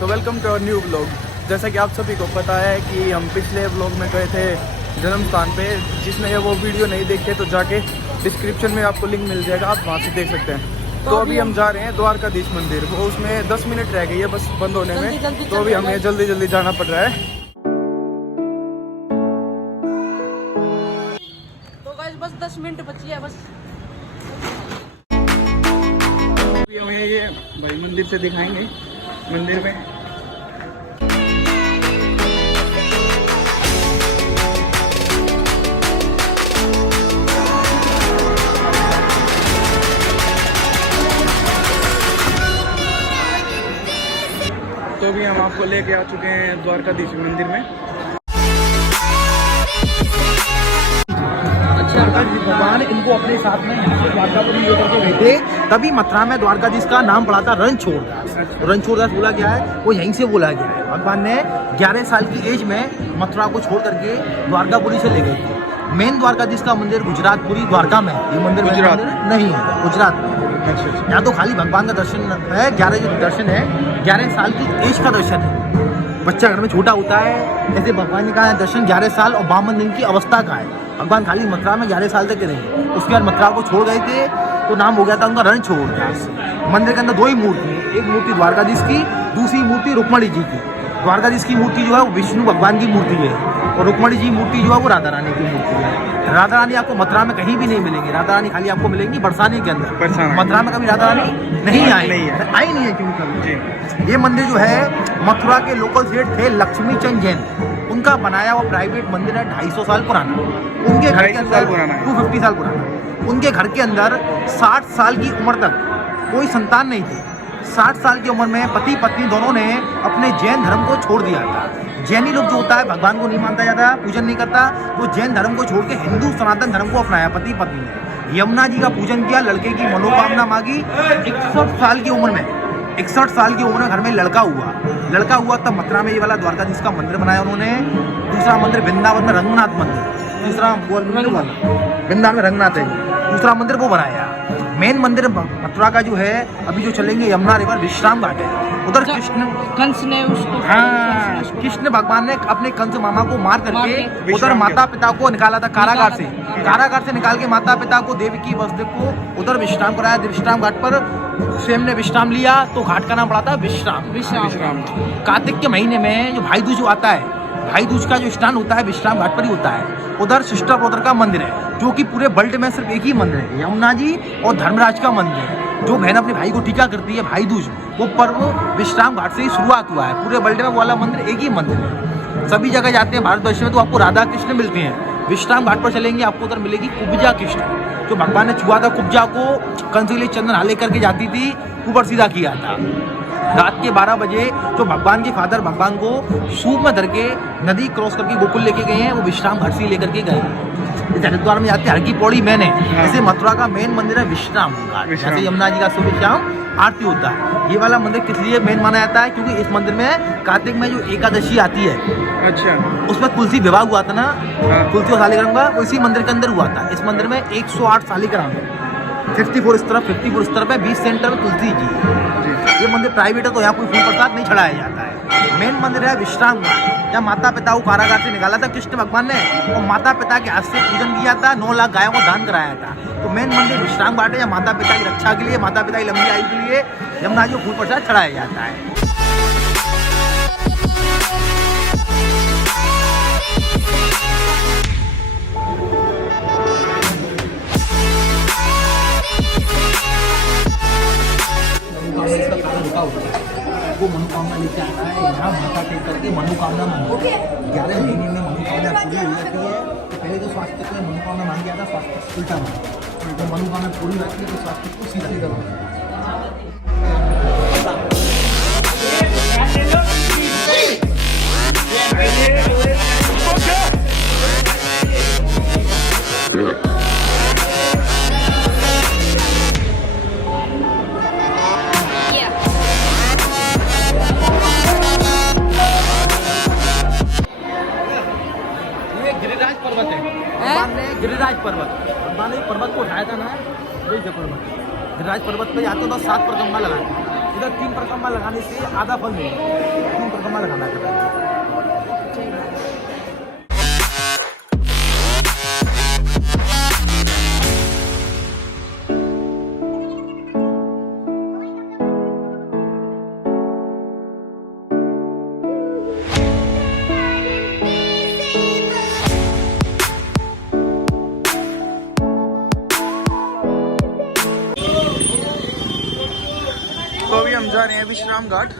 So welcome to our new blog. जैसा कि आप सभी को पता है कि हम पिछले ब्लॉग में गए थे जन्म स्थान पे। जिसने वो वीडियो नहीं देखे तो जाके डिस्क्रिप्शन में आपको लिंक मिल जाएगा, आप वहाँ से देख सकते हैं। तो अभी हम जा रहे हैं द्वारकाधीश मंदिर। वो उसमें 10 मिनट रह गई है बस बंद होने में, तो अभी हमें जल्दी जल्दी जाना पड़ रहा है। तो गाइस बस 10 मिनट बची है बस। हमें ये भाई मंदिर से दिखाएंगे मंदिर में। तो भी हम आपको लेके आ चुके हैं द्वारकाधीश मंदिर में। भगवान इनको अपने साथ में यहाँ से द्वारकापुरी लेकर के गए थे, तभी मथुरा में द्वारकाधीश का नाम पड़ा था रणछोड़दास। रणछोड़दास बोला गया है, वो यहीं से बोला गया है। भगवान ने 11 साल की एज में मथुरा को छोड़ करके द्वारकापुरी से ले गए थे। मेन द्वारकाधीश का मंदिर गुजरातपुरी द्वारका में, ये मंदिर गुजरात नहीं है, गुजरात में। यहाँ तो खाली भगवान का दर्शन है, 11 जो दर्शन है 11 साल की एज का दर्शन है। बच्चा घर में छोटा होता है, जैसे भगवान ने कहा दर्शन 11 साल और 52 दिन की अवस्था का है। भगवान खाली मथुरा में 11 साल तक रहे, उसके बाद मथुरा को छोड़ गए थे तो नाम हो गया था उनका रणछोड़दास। मंदिर के अंदर 2 ही मूर्ति है, एक मूर्ति द्वारकाधीश की, दूसरी मूर्ति रुक्मणी जी की। द्वारकाधीश की मूर्ति जो है वो विष्णु भगवान की मूर्ति है और रुक्मणी जी मूर्ति जो है वो राधा रानी की मूर्ति है। राधा रानी आपको मथुरा में कहीं भी नहीं मिलेंगी, राधा रानी खाली आपको मिलेंगी बरसाने के अंदर। मथुरा में कभी राधा रानी नहीं आई नहीं है क्योंकि ये मंदिर जो है मथुरा के लोकल सेठ थे लक्ष्मी चंद जैन, उनका बनाया हुआ प्राइवेट मंदिर है, 250 साल पुराना। उनके घर के अंदर 250 साल पुराना। उनके घर के अंदर 60 साल की उम्र तक कोई संतान नहीं थी। 60 साल की उम्र में पति पत्नी दोनों ने अपने जैन धर्म को छोड़ दिया था। जैनी लोग जो होता है भगवान को नहीं मानता जाता, पूजन नहीं करता, तो जैन धर्म को छोड़ के हिंदू सनातन धर्म को अपनाया पति पत्नी ने। यमुना जी का पूजन किया, लड़के की मनोकामना मांगी। 61 साल की उम्र में 61 साल की उम्र में घर में लड़का हुआ तब मथुरा में ये वाला द्वारकाधीश का मंदिर बनाया उन्होंने। दूसरा मंदिर वृंदावन में रंगनाथ मंदिर, दूसरा वृंदावन में रंगनाथ है, दूसरा मंदिर वो बनाया। मेन मंदिर मथुरा का जो है अभी जो चलेंगे यमुना रिवर विश्राम घाट है, उधर कंस ने उसको कृष्ण भगवान ने अपने कंस मामा को मार करके उधर माता पिता को निकाला था कारागार से निकाल के माता पिता को देवकी वसुदेव को उधर विश्राम कराया। विश्राम घाट पर स्वयं ने विश्राम लिया तो घाट का नाम पड़ा था विश्राम। कार्तिक के महीने में जो भाई दूज आता है, भाई दूज का जो स्नान होता है विश्राम घाट पर ही होता है। उधर सिस्टर ब्रदर का मंदिर है जो कि पूरे वर्ल्ड में सिर्फ एक ही मंदिर है, यमुना जी और धर्मराज का मंदिर है। जो बहन अपने भाई को टीका करती है भाई दूज, वो पर्व विश्राम घाट से ही शुरुआत हुआ है। पूरे वर्ल्ड में वो वाला मंदिर एक ही मंदिर है। सभी जगह जाते हैं भारतवर्ष में तो आपको राधा कृष्ण मिलते हैं, विश्राम घाट पर चलेंगे आपको उधर मिलेगी कुब्जा कृष्ण, जो भगवान ने छुआ था कुब्जा को, कंस के लिए चंदन हाले करके जाती थी, ऊपर सीधा किया था। रात के 12 बजे जो भगवान के फादर भगवान को सूप में धर के नदी क्रॉस करके गोकुल लेके गए हैं, वो विश्राम घाट से लेकर के गए। हरिद्वार में जाते हैं, हर की पौड़ी मैंने जैसे मथुरा का मेन मंदिर है विश्राम घाट, जैसे यमुना जी का सुबह शाम आरती होता है। ये वाला मंदिर किस लिए मेन माना जाता है, क्योंकि इस मंदिर में कार्तिक में जो एकादशी आती है, अच्छा, उसमें तुलसी विवाह हुआ था ना, तुलसी और शालिग्राम का, वो इसी मंदिर के अंदर हुआ था। इस मंदिर में 108 शालिग्राम है, 54 इस तरफ 54 इस तरफ है, 20 सेंटर में तुलसी जी। ये मंदिर प्राइवेट है तो यहाँ कोई फूल प्रसाद नहीं चढ़ाया जाता है। मेन मंदिर है विश्राम घाट, जहाँ माता पिता को कारागार से निकाला था कृष्ण भगवान ने और माता पिता के हाथ से पूजन किया था, 9 लाख गायों को दान कराया था। तो मेन मंदिर विश्राम घाट है, जहाँ माता पिता की रक्षा के लिए, माता पिता की लंबी आयु के लिए यमुना जी को फूल प्रसाद चढ़ाया जाता है। वो मनोकामना लेके आता है, यहाँ माता टेक करके मनोकामना मांगती है। 11 महीने में मनोकामना पूरी हो जाती है। तो पहले तो स्वास्थ्य के मनोकामना मांग गया था, स्वास्थ्य उल्टा मांगा, तो मनोकामना पूरी होती है तो स्वास्थ्य को सीधा करना। गिरिराज पर्वत को उठाया था ना, गिरिराज पर्वत पे जाते तो 7 पर गंगा लगाते, इधर 3 परिक्रमा लगाने से आधा फल मिलेगा। 3 परिक्रमा लगाना है। तो अभी हम जा रहे हैं विश्राम घाट।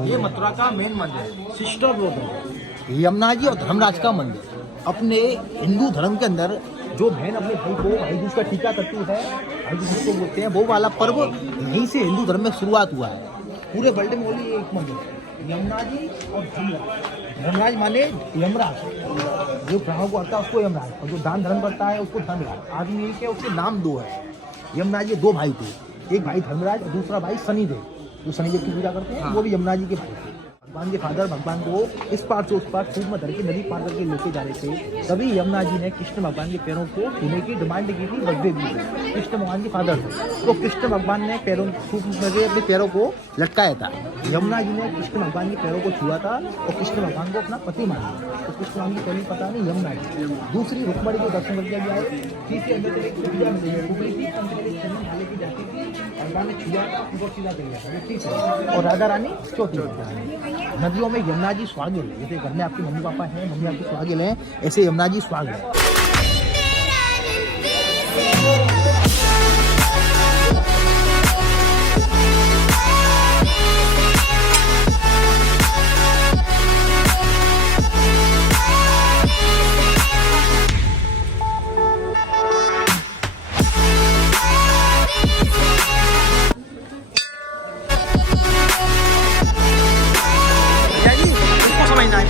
ये मथुरा का मेन मंदिर है, सिस्टर रोड है। यमुना जी और धर्मराज का मंदिर। अपने हिंदू धर्म के अंदर जो बहन अपने भाई को भाई दूज का टीका करती है, भाई दूज जिसको बोलते हैं, वो वाला पर्व यहीं से हिंदू धर्म में शुरुआत हुआ है। पूरे वर्ल्ड में ओनली एक मंदिर है, यमुना जी और धर्मराज। धर्मराज माने यमराज, जो प्राणों को आता है उसको यमराज, और जो दान धर्म करता है उसको धर्मराज। आदमी एक है, उसके नाम 2 है। यमुना जी 2 भाई थे, एक भाई धर्मराज और दूसरा भाई शनिदेव, जो शनिदेव की पूजा करते हैं, वो भी यमुना जी के भाई थे। भगवान के फादर भगवान को इस पार से उस पार खूब में धर के नदी पार करके लेके जा रहे थे, तभी यमुना जी ने कृष्ण भगवान के पैरों को छूने की डिमांड की थी बलदेव जी से। कृष्ण भगवान के फादर थे, तो कृष्ण भगवान ने पैरों सूप में अपने पैरों को लटकाया था। यमुना जी ने कृष्ण भगवान के पैरों को छुआ था और कृष्ण भगवान को अपना पति माना। तो कृष्ण भगवान की पहली पता नहीं यमुना जी। दूसरी रुक्मणी को दर्शन करके भी आए, तीसरे अंदर एक पूजा मिली है, रुक्मणी की ढाले की जाती थी, भगवान ने छुआ था, उनको सीधा कर लिया था, ठीक है। और राधा रानी चौथी नदियों में यमुना जी स्वागिल है। जैसे घर में आपके मम्मी पापा हैं, मम्मी आपकी स्वागिल हैं, ऐसे यमुना जी स्वागिल है।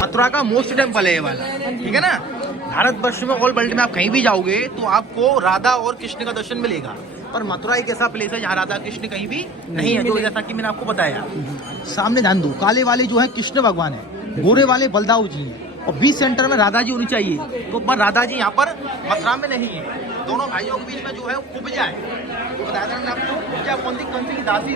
मथुरा का मोस्ट टेम्पल है ये वाला, ठीक है ना। भारतवर्ष में ऑल वर्ल्ड में आप कहीं भी जाओगे तो आपको राधा और कृष्ण का दर्शन मिलेगा, पर मथुरा एक ऐसा प्लेस है जहाँ राधा कृष्ण कहीं भी नहीं है, जो जैसा कि मैंने आपको बताया। सामने ध्यान दो, काले वाले जो है कृष्ण भगवान है, गोरे वाले बलदाऊ जी हैं, और बीच सेंटर में राधा जी होनी चाहिए। तो पर राधा जी यहाँ पर मथुरा में नहीं है। दोनों भाइयों के बीच में जो है कुब्जा है। तो बताया था मैंने आपको, कुब्जा कौन सी दासी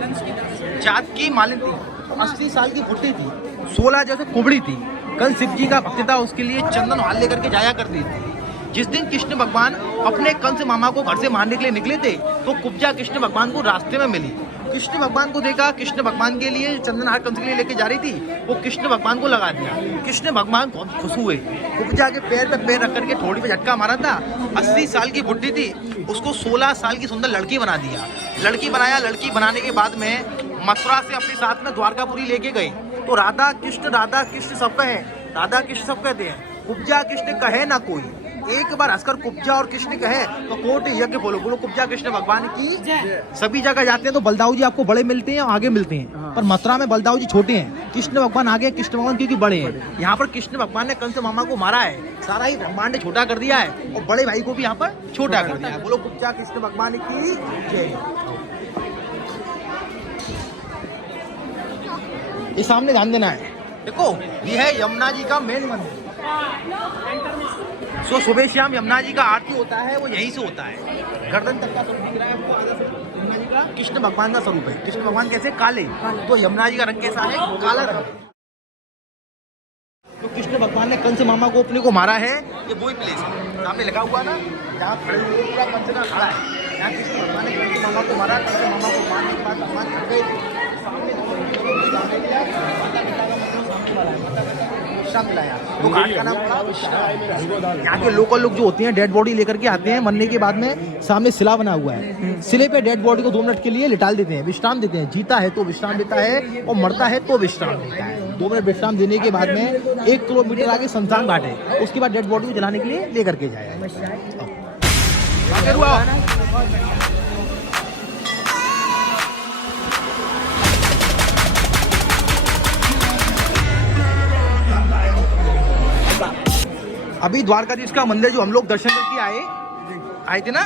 जात की मालिन थी, 80 साल की बुढ़ी थी, 16 जैसे कुबड़ी थी। कल शिव जी का भक्त था, उसके लिए चंदन हाल लेकर के जाया करती थी। जिस दिन कृष्ण भगवान अपने कंस मामा को घर से मारने के लिए निकले थे, तो कुब्जा कृष्ण भगवान को रास्ते में मिली। कृष्ण भगवान को देखा, कृष्ण भगवान के लिए चंदन हार कंस के लिए लेके जा रही थी, वो कृष्ण भगवान को लगा दिया। कृष्ण भगवान बहुत खुश हुए, कुब्जा के पैर पे पैर रख करके थोड़ी पे झटका मारा था। 80 साल की बुढ़ी थी, उसको 16 साल की सुंदर लड़की बना दिया। लड़की बनाया, लड़की बनाने के बाद में मथुरा से अपने साथ में द्वारकापुरी लेके गए। तो राधा कृष्ण सब कहे, राधा कृष्ण सब कहते हैं, कुब्जा कृष्ण कहे ना कोई। एक बार हंसकर कुब्जा और कृष्ण कहे तो कोट यज्ञ बोलो, बोलो कुब्जा कृष्ण भगवान की। सभी जगह जाते हैं तो बलदाऊ जी आपको बड़े मिलते हैं और आगे मिलते हैं, पर मथुरा में बलदाऊ जी छोटे हैं, कृष्ण भगवान आगे, कृष्ण भगवान क्योंकि बड़े हैं। यहाँ पर कृष्ण भगवान ने कंस मामा को मारा है, सारा ही ब्रह्मांड छोटा कर दिया है, और बड़े भाई को भी यहाँ पर छोटा कर दिया है। बोलो कुब्जा कृष्ण भगवान की जय। ये सामने ध्यान देना है, देखो ये है यमुना जी का मेन मंदिर। सो सुबह शाम यमुना जी का आरती होता है, वो यहीं से होता है। गर्दन तक का स्वरूप दिख रहा है आपको, यमुना जी का कृष्ण भगवान का स्वरूप है। कृष्ण भगवान कैसे काले, तो यमुना जी का रंग कैसा है, काला रंग। तो कृष्ण भगवान ने कंस मामा को अपने को मारा है, ये वही प्लेस है सामने लगा हुआ ना, जहाँ खड़े हुए पूरा कंस का खड़ा है। यहाँ कृष्ण भगवान ने कंस मामा को मारा, कंस मामा को मारने के बाद भगवान थक गए, तो घाट का नाम पड़ा। यहाँ के लोकल लोग जो होते हैं डेड बॉडी लेकर के आते हैं, मरने के बाद में सामने सिला बना हुआ है, सिले पे डेड बॉडी को 2 मिनट के लिए लिटाल देते हैं, विश्राम देते हैं। जीता है तो विश्राम देता है, और मरता है तो विश्राम देता है। 2 मिनट विश्राम देने के बाद में 1 किलोमीटर आगे शमशान घाट है, उसके बाद डेड बॉडी को जलाने के लिए लेकर के जाए। अभी द्वारकाधीश का मंदिर जो हम लोग दर्शन करके आए थे ना,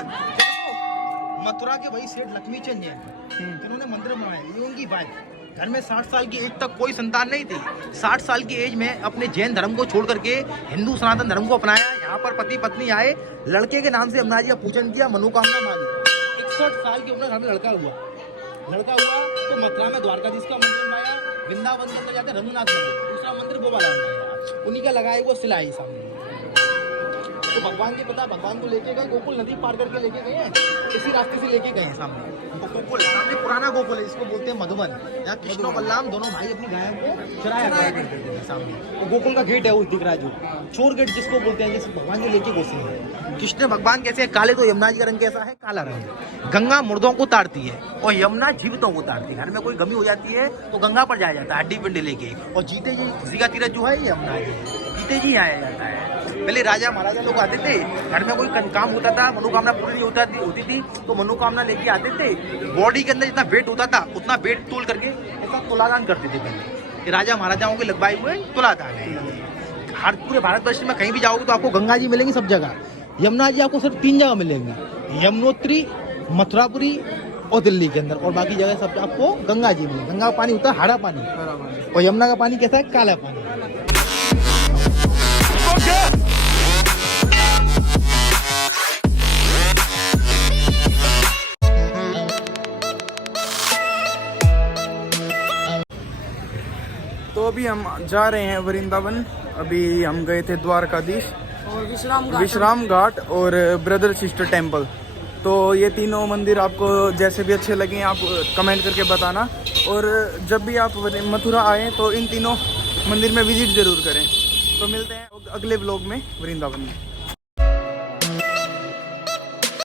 मथुरा के वही सेठ लक्ष्मी चंद जी हैं जिन्होंने मंदिर बनाया। ये उनकी वाइफ, घर में 60 साल की एज तक कोई संतान नहीं थी। 60 साल की एज में अपने जैन धर्म को छोड़ करके हिंदू सनातन धर्म को अपनाया। यहाँ पर पति पत्नी आए, लड़के के नाम से यमुना जी का पूजन किया, मनोकामना मांगी। 61 साल की उम्र घर में लड़का हुआ तो मथुरा में द्वारकाधीश का मंदिर बनाया। वृंदावन के अंदर जाते रघुनाथ मंदिर, दूसरा मंदिर गोपाल बनाया, उन्हीं का लगाए वो सिलाई सामने। तो भगवान के पता, भगवान को लेके गए, गोकुल नदी पार करके लेके गए हैं, इसी रास्ते से लेके गए हैं सामने। तो गोकुल सामने पुराना गोकुल है, इसको बोलते हैं मधुबन। यहाँ कृष्ण और बलराम दोनों भाई अपनी गायों को चराया करते थे सामने। तो गोकुल का गेट है वो दिख रहा है, जो चोर गेट जिसको बोलते हैं, जिस भगवान को लेके घुसे हैं। कृष्ण भगवान कैसे है? काले, तो यमुना जी का रंग कैसा है? काला रंग। गंगा मुर्दों को तारती है और यमुना जीवितों को तारती है। घर में कोई गमी हो जाती है तो गंगा पर जाया जाता है हड्डी पिंडी लेके, और जीते जी किसी का तीरथ जो है यमुना जी, जीते जी आया जाता है। पहले राजा महाराजा लोग आते थे, घर में कोई काम होता था, मनोकामना पूरी होती थी तो मनोकामना लेके आते थे। बॉडी के अंदर जितना वेट होता था उतना वेट तोल करके ऐसा तुलादान करते थे पहले। राजा महाराजाओं के लगवाए हुए तुलादान है। हर पूरे भारतवर्ष में कहीं भी जाओगे तो आपको गंगा जी मिलेंगी सब जगह। यमुना जी आपको सिर्फ 3 जगह मिलेंगी, यमुनोत्री, मथुरापुरी और दिल्ली के अंदर, और बाकी जगह सब आपको गंगा जी मिलेंगी। गंगा का पानी होता है हरा पानी, और यमुना का पानी कैसा है? काला पानी। तो अभी हम जा रहे हैं वृंदावन। अभी हम गए थे द्वारकाधीश और विश्राम घाट और ब्रदर सिस्टर टेम्पल। तो ये तीनों मंदिर आपको जैसे भी अच्छे लगे आप कमेंट करके बताना, और जब भी आप मथुरा आएँ तो इन तीनों मंदिर में विजिट ज़रूर करें। तो मिलते हैं अगले व्लॉग में वृंदावन में।